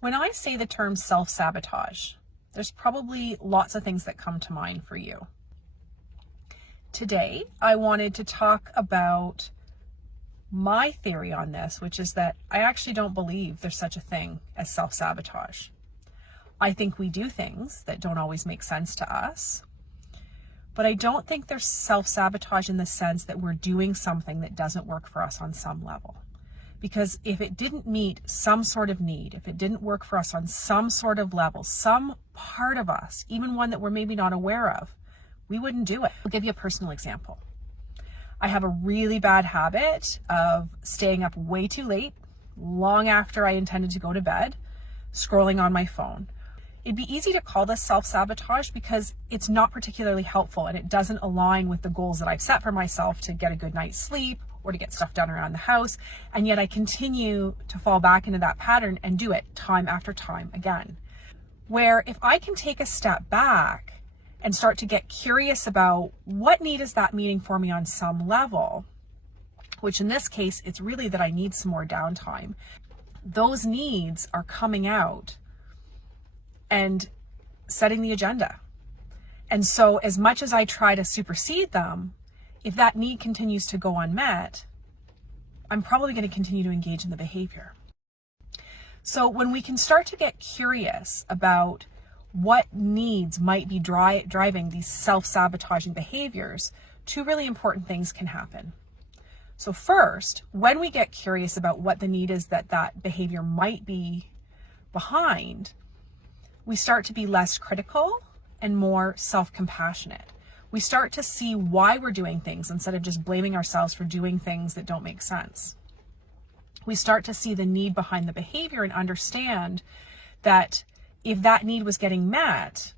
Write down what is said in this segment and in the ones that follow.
When I say the term self-sabotage, there's probably lots of things that come to mind for you. Today, I wanted to talk about my theory on this, which is that I actually don't believe there's such a thing as self-sabotage. I think we do things that don't always make sense to us, but I don't think there's self-sabotage in the sense that we're doing something that doesn't work for us on some level. Because if it didn't meet some sort of need, if it didn't work for us on some sort of level, some part of us, even one that we're maybe not aware of, we wouldn't do it. I'll give you a personal example. I have a really bad habit of staying up way too late, long after I intended to go to bed, scrolling on my phone. It'd be easy to call this self-sabotage because it's not particularly helpful and it doesn't align with the goals that I've set for myself to get a good night's sleep or to get stuff done around the house. And yet I continue to fall back into that pattern and do it time after time again. Where if I can take a step back and start to get curious about what need is that meeting for me on some level, which in this case, it's really that I need some more downtime. Those needs are coming out and setting the agenda. And so as much as I try to supersede them, if that need continues to go unmet, I'm probably going to continue to engage in the behavior. So when we can start to get curious about what needs might be driving these self-sabotaging behaviors, two really important things can happen. So first, when we get curious about what the need is that behavior might be behind, we start to be less critical and more self-compassionate. We start to see why we're doing things instead of just blaming ourselves for doing things that don't make sense. We start to see the need behind the behavior and understand that if that need was getting met,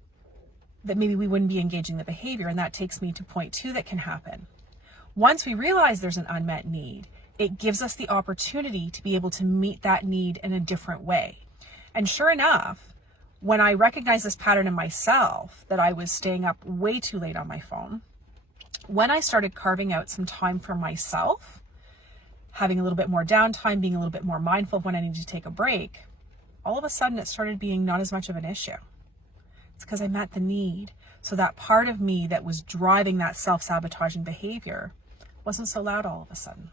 that maybe we wouldn't be engaging the behavior. And that takes me to point two that can happen. Once we realize there's an unmet need, it gives us the opportunity to be able to meet that need in a different way. And sure enough, when I recognized this pattern in myself, that I was staying up way too late on my phone, when I started carving out some time for myself, having a little bit more downtime, being a little bit more mindful of when I needed to take a break, all of a sudden it started being not as much of an issue. It's because I met the need. So that part of me that was driving that self-sabotaging behavior wasn't so loud all of a sudden.